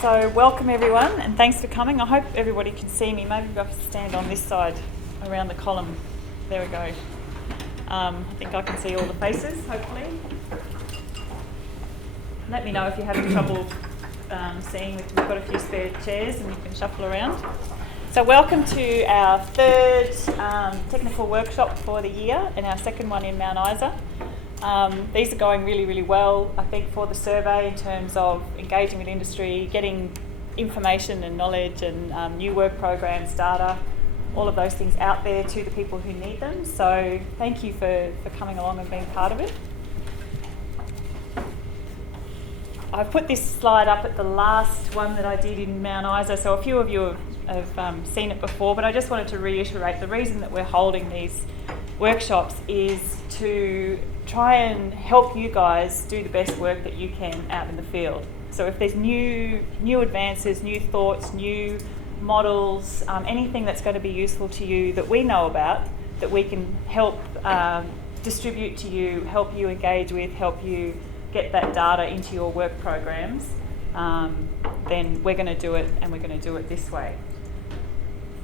So welcome everyone and thanks for coming. I hope everybody can see me. Maybe we'll have to stand on this side around the column. There we go. I think I can see all the faces, hopefully. Let me know if you're having trouble seeing. We've got a few spare chairs and you can shuffle around. So welcome to our third technical workshop for the year and our second one in Mount Isa. These are going really, really well, I think, for the survey in terms of engaging with industry, getting information and knowledge and new work programs, data, all of those things out there to the people who need them. So thank you for coming along and being part of it. I've put this slide up at the last one that I did in Mount Isa, so a few of you have seen it before, but I just wanted to reiterate the reason that we're holding these workshops is to try and help you guys do the best work that you can out in the field. So if there's new advances, new thoughts, new models, anything that's going to be useful to you that we know about, that we can help distribute to you, help you engage with, help you get that data into your work programs, then we're going to do it, and we're going to do it this way.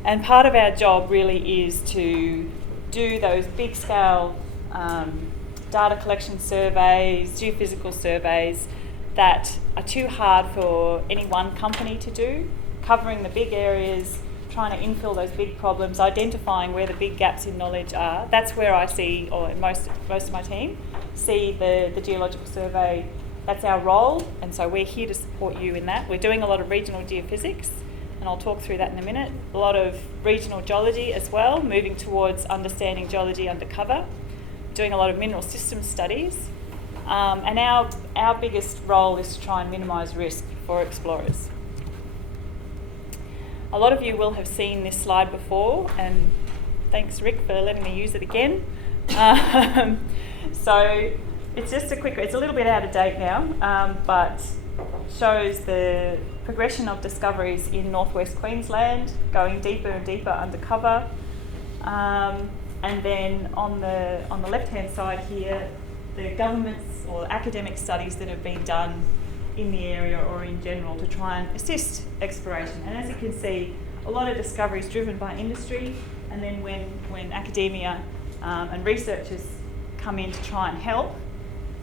And part of our job really is to do those big scale data collection surveys, geophysical surveys that are too hard for any one company to do, covering the big areas, trying to infill those big problems, identifying where the big gaps in knowledge are. That's where I see, or most of my team, see the geological survey. That's our role, and so we're here to support you in that. We're doing a lot of regional geophysics, and I'll talk through that in a minute. A lot of regional geology as well, moving towards understanding geology undercover, doing a lot of mineral system studies, and our biggest role is to try and minimise risk for explorers. A lot of you will have seen this slide before, and thanks Rick for letting me use it again. So it's just it's a little bit out of date now, but shows the progression of discoveries in northwest Queensland, going deeper and deeper undercover. And then on the left-hand side here, the government's or academic studies that have been done in the area or in general to try and assist exploration. And as you can see, a lot of discoveries driven by industry, and then when academia and researchers come in to try and help,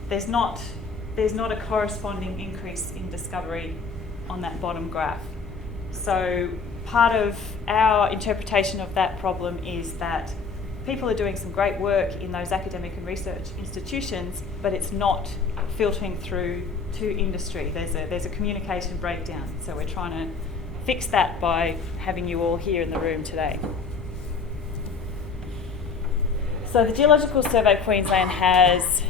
there's not a corresponding increase in discovery on that bottom graph. So part of our interpretation of that problem is that people are doing some great work in those academic and research institutions, but it's not filtering through to industry. There's a communication breakdown. So we're trying to fix that by having you all here in the room today. So the Geological Survey of Queensland has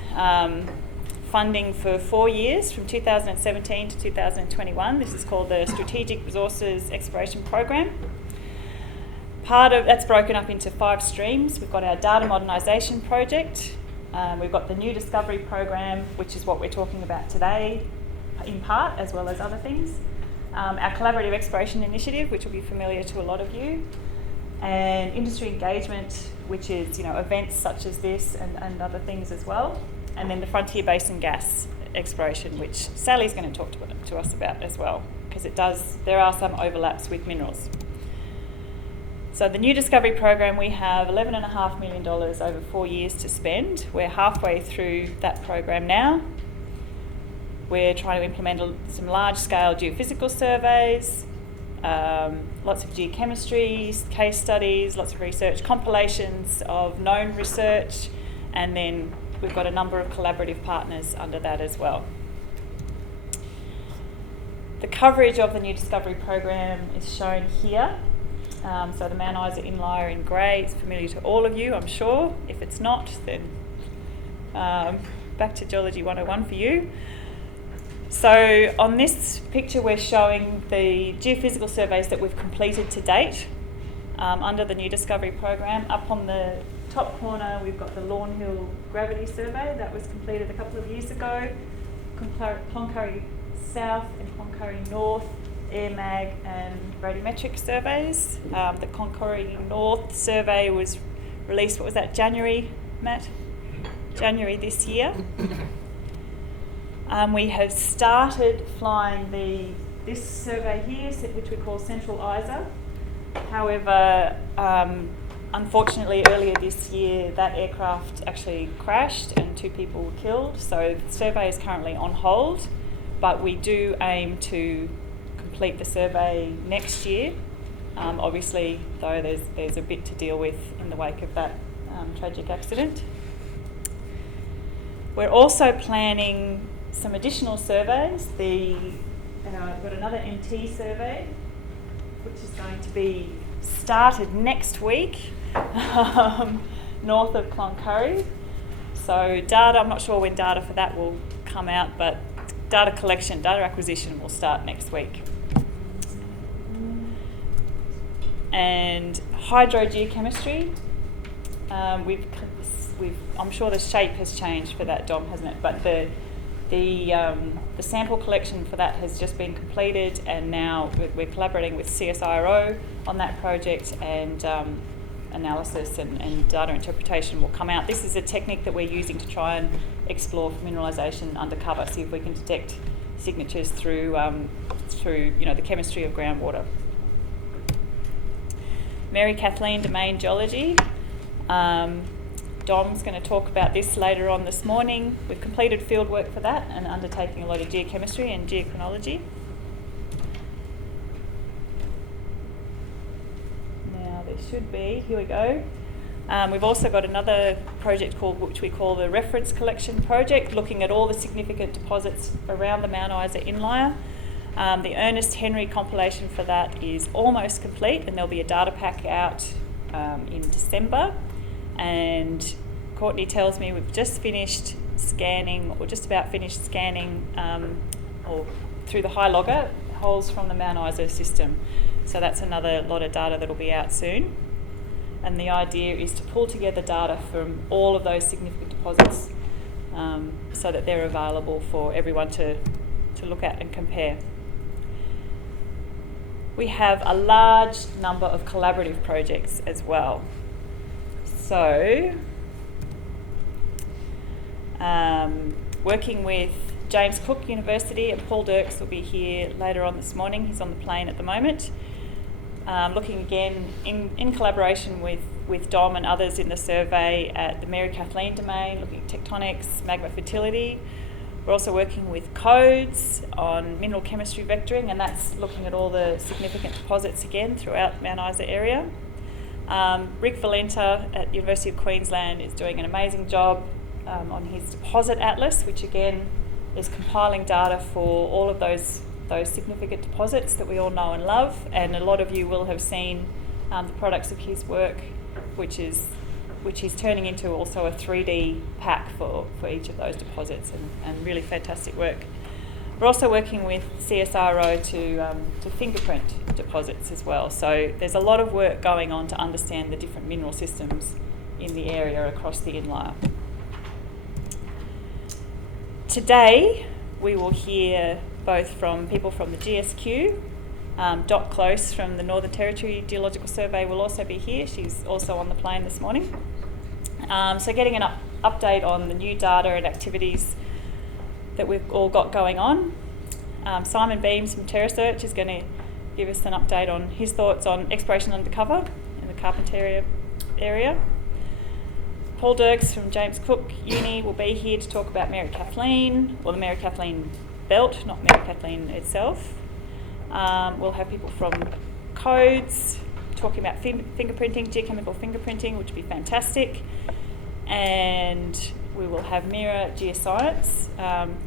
funding for 4 years, from 2017 to 2021. This is called the Strategic Resources Exploration Program. Part of that's broken up into 5 streams. We've got our data modernisation project. We've got the new discovery program, which is what we're talking about today, in part, as well as other things. Our collaborative exploration initiative, which will be familiar to a lot of you, and industry engagement, which is events such as this and other things as well. And then the frontier basin gas exploration, which Sally's going to talk to us about as well, because there are some overlaps with minerals. So the new discovery program, we have $11.5 million over 4 years to spend. We're halfway through that program now. We're trying to implement some large-scale geophysical surveys, lots of geochemistry, case studies, lots of research, compilations of known research, and then we've got a number of collaborative partners under that as well. The coverage of the new discovery program is shown here. So the Mount Isa inlier in grey is familiar to all of you, I'm sure. If it's not, then back to Geology 101 for you. So on this picture we're showing the geophysical surveys that we've completed to date under the new discovery program. Up on the top corner we've got the Lawn Hill gravity survey that was completed a couple of years ago. Cloncurry South and Cloncurry North, air mag and radiometric surveys. The Cloncurry North survey was released, what was that, January, Matt? January this year. We have started flying the this survey here, which we call Centralizer. However, unfortunately, earlier this year, that aircraft actually crashed and 2 people were killed. So the survey is currently on hold, but we do aim to complete the survey next year. Obviously, though, there's a bit to deal with in the wake of that tragic accident. We're also planning some additional surveys. We've got another MT survey, which is going to be started next week, north of Cloncurry. So data, I'm not sure when data for that will come out, but data collection, data acquisition will start next week. And hydrogeochemistry, I'm sure the shape has changed for that, Dom, hasn't it? But the sample collection for that has just been completed, and now we're collaborating with CSIRO on that project, and analysis and data interpretation will come out. This is a technique that we're using to try and explore for mineralisation undercover, see if we can detect signatures through the chemistry of groundwater. Mary Kathleen Domain Geology. Dom's going to talk about this later on this morning. We've completed field work for that and undertaking a lot of geochemistry and geochronology. Now there should be, here we go. We've also got another project which we call the Reference Collection Project, looking at all the significant deposits around the Mount Isa inlier. The Ernest Henry compilation for that is almost complete, and there'll be a data pack out in December. And Courtney tells me we've just finished scanning, or just about finished scanning, or through the high logger, holes from the Mount Isa system. So that's another lot of data that'll be out soon. And the idea is to pull together data from all of those significant deposits so that they're available for everyone to look at and compare. We have a large number of collaborative projects as well. So, working with James Cook University, and Paul Dirks will be here later on this morning. He's on the plane at the moment. Looking again in collaboration with Dom and others in the survey at the Mary Kathleen Domain, looking at tectonics, magma fertility. We're also working with codes on mineral chemistry vectoring, and that's looking at all the significant deposits again throughout Mount Isa area. Rick Valenta at University of Queensland is doing an amazing job on his deposit atlas, which again is compiling data for all of those significant deposits that we all know and love, and a lot of you will have seen the products of his work, which he's turning into also a 3D pack for each of those deposits, and really fantastic work. We're also working with CSIRO to fingerprint deposits as well. So there's a lot of work going on to understand the different mineral systems in the area across the inlier. Today we will hear both from people from the GSQ. Dot Close from the Northern Territory Geological Survey will also be here. She's also on the plane this morning. So getting an update on the new data and activities that we've all got going on. Simon Beams from TerraSearch is going to give us an update on his thoughts on exploration undercover in the Carpentaria area. Paul Dirks from James Cook Uni will be here to talk about Mary Kathleen, or the Mary Kathleen belt, not Mary Kathleen itself. We'll have people from codes talking about fingerprinting, geochemical fingerprinting, which would be fantastic. And we will have Mira Geoscience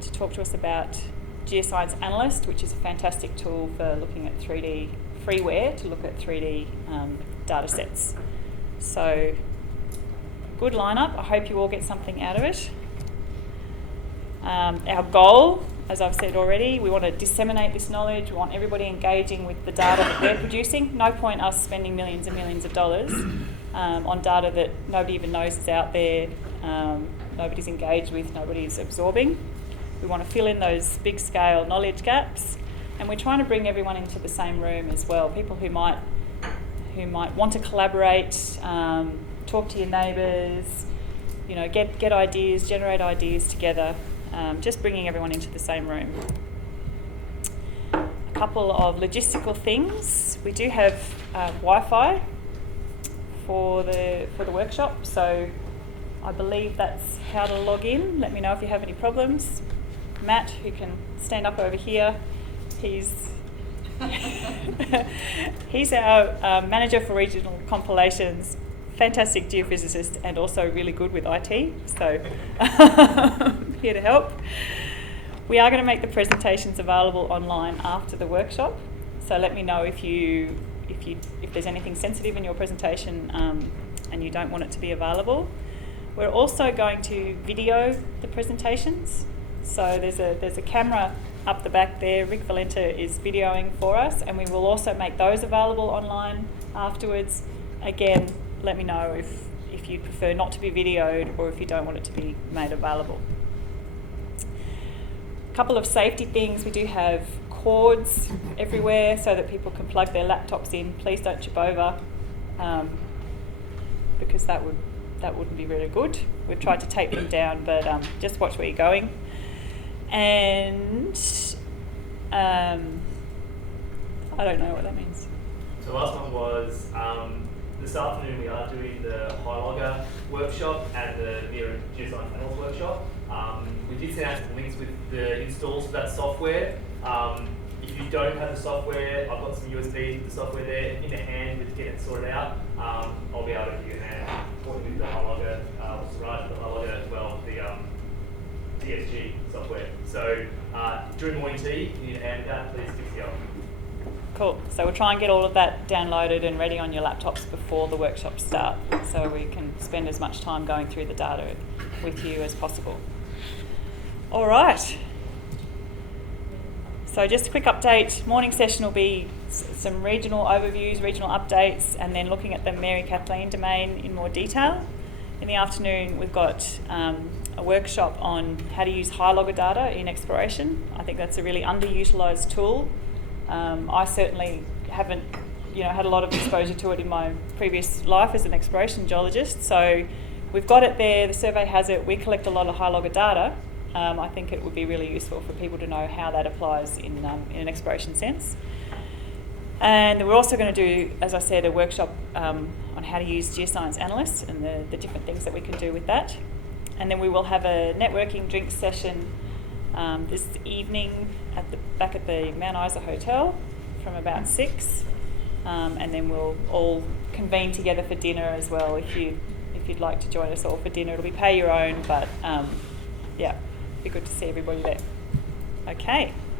to talk to us about Geoscience Analyst, which is a fantastic tool for looking at 3D freeware to look at 3D data sets. So, good lineup. I hope you all get something out of it. Our goal, as I've said already, we want to disseminate this knowledge. We want everybody engaging with the data that they're producing. No point us spending millions and millions of dollars on data that nobody even knows is out there, nobody's engaged with, nobody's absorbing. We want to fill in those big scale knowledge gaps, and we're trying to bring everyone into the same room as well. People who might want to collaborate, talk to your neighbours, get ideas, generate ideas together. Just bringing everyone into the same room. A couple of logistical things. We do have Wi-Fi for the workshop, so I believe that's how to log in. Let me know if you have any problems. Matt, who can stand up over here, he's he's our manager for regional compilations, fantastic geophysicist and also really good with IT, so here to help. We are going to make the presentations available online after the workshop, so let me know if there's anything sensitive in your presentation and you don't want it to be available. We're also going to video the presentations, so there's a camera up the back there. Rick Valenta is videoing for us, and we will also make those available online afterwards. Again, let me know if you prefer not to be videoed or if you don't want it to be made available. A couple of safety things. We do have cords everywhere so that people can plug their laptops in. Please don't chip over, because that wouldn't be really good. We've tried to tape them down, but just watch where you're going. And I don't know what that means. So the last one was this afternoon we are doing the Hydrogeochemistry workshop and the Geoscience Panels workshop. We did send out some links with the installs for that software. If you don't have the software, I've got some USB with the software there in the hand with getting it sorted out. I'll be able to give you a hand with the Hydrogeochemistry, Siraj, the Hydrogeochemistry as well, the GSQ software. So during morning tea, if you need a hand with that, please give us a go. Cool. So we'll try and get all of that downloaded and ready on your laptops before the workshop start, so we can spend as much time going through the data with you as possible. All right. So just a quick update. Morning session will be some regional overviews, regional updates, and then looking at the Mary Kathleen domain in more detail. In the afternoon, we've got a workshop on how to use high logger data in exploration. I think that's a really underutilised tool. I certainly haven't, had a lot of exposure to it in my previous life as an exploration geologist. So we've got it there. The survey has it. We collect a lot of high logger data. I think it would be really useful for people to know how that applies in an exploration sense. And we're also going to do, as I said, a workshop on how to use geoscience analysts and the different things that we can do with that. And then we will have a networking drink session this evening back at the Mount Isa Hotel from about 6. And then we'll all convene together for dinner as well if you'd like to join us all for dinner. It'll be pay your own, but yeah, it'd be good to see everybody there. Okay.